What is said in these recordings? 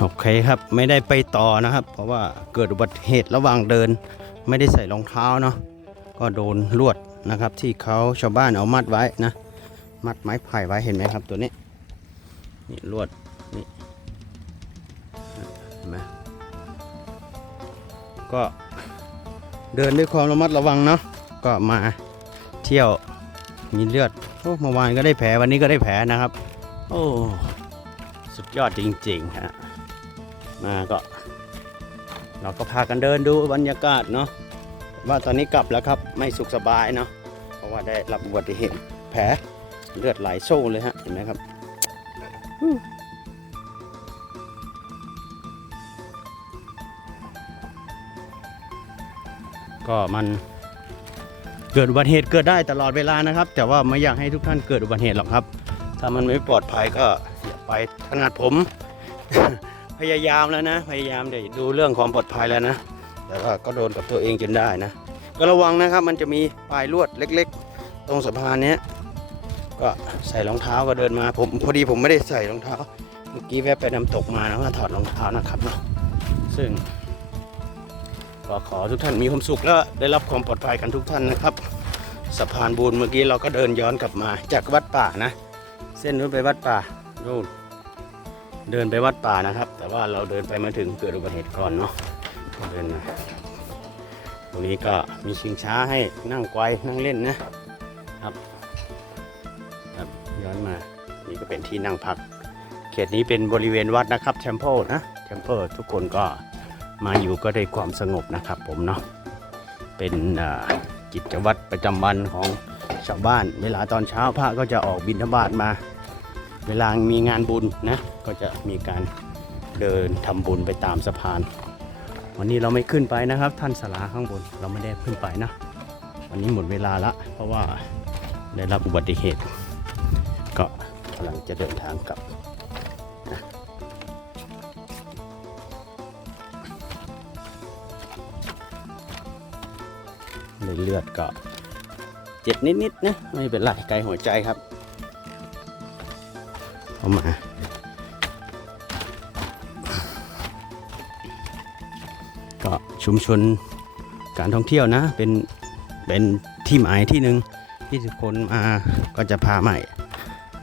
โอเคครับไม่ได้ไปต่อนะครับ เพราะว่าเกิดอุบัติเหตุระหว่างเดิน ไม่ได้ใส่รองเท้าเนาะก็โดนลวดนะครับ ที่เขาชาวบ้านเอามัดไว้นะ มัดไม้ไผ่ไว้เห็นไหมครับตัวนี้นี่ลวดนี่เห็นไหมก็เดินด้วยความระมัดระวังเนาะก็มาเที่ยวมีเลือดโอ้เมื่อวานก็ได้แผลวันนี้ก็ได้แผลนะครับ โอ้สุดยอดจริงๆฮะ มาก็ เราก็พากันเดินดูบรรยากาศเนาะว่าตอนนี้กลับแล้วครับไม่สุขสบายเนาะเพราะว่าได้รับอุบัติเหตุแผลเลือดไหลโชว์เลยฮะเห็นไหมครับก็มันเกิดอุบัติเหตุเกิดได้ตลอดเวลานะครับ แต่ว่าไม่อยากให้ทุกท่านเกิดอุบัติเหตุหรอกครับ ถ้ามันไม่ปลอดภัยก็อย่าไปขนาดผม พยายามแล้วนะ พยายามเดี๋ยวดูเรื่องความปลอดภัยแล้วนะแต่ว่าก็โดนกับตัวเองจนได้นะ ก็ระวังนะครับมันจะมีปลายลวดเล็ก ๆ ตรงสะพานเนี้ยก็ใส่รองเท้าก็เดินมาผมพอดีผมไม่ได้ใส่รองเท้า เมื่อกี้แวะไปน้ำตกมานะว่าถอดรองเท้านะครับเนาะซึ่งก็ขอทุกท่านมีความสุขและได้รับความปลอดภัยกันทุกท่านนะครับสะพานบุญเมื่อกี้เราก็เดินย้อนกลับมาจากวัดป่านะ เส้นนู้นไปวัดป่านู่น เดินไปวัดป่านะครับ แต่ว่าเราเดินไปมาถึงเกิดอุบัติเหตุก่อนเนาะเดินมาตรงนี้ก็มีชิงช้าให้นั่งไกวนั่งเล่นนะครับครับย้อนมานี่ก็เป็นที่นั่งพัก เขตนี้เป็นบริเวณวัดนะครับเทมเพลนะเทมเพลทุกคนก็มาอยู่ก็ได้ความสงบนะครับผมเนาะเป็นกิจวัตรประจำวันของชาวบ้าน เวลาตอนเช้าพระก็จะออกบิณฑบาตมา เวลามีงานบุญนะก็จะมีการเดินทำบุญไปตามสะพาน วันนี้เราไม่ขึ้นไปนะครับ ท่านสลาข้างบนเราไม่ได้ขึ้นไปนะ วันนี้หมดเวลาละ เพราะว่าได้รับอุบัติเหตุ ก็กำลังจะเดินทางกลับนะเลยเลือดก็เจ็บนิดๆนะไม่เป็นไรไกลหัวใจครับ เข้ามา ก็ชุมชนการท่องเที่ยวนะ เป็น เป็นที่หมายที่หนึ่งที่ทุกคนมาก็จะพามา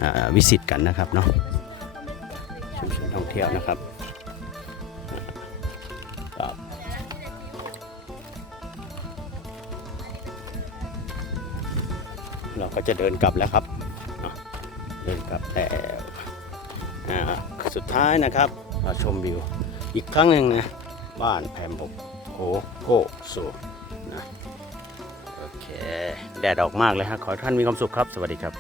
อ่วิสิตกันนะครับเนาะชุมชนท่องเที่ยวนะครับเราก็จะเดินกลับแล้วครับ เดินกลับแล้วอ่ สุดท้ายนะครับมาชมวิว อีกครั้งหนึ่งนะ บ้านแผ่นบกโคโกสูนะโอเค แดดออกมากเลยฮะ ขอท่านมีความสุขครับ สวัสดีครับ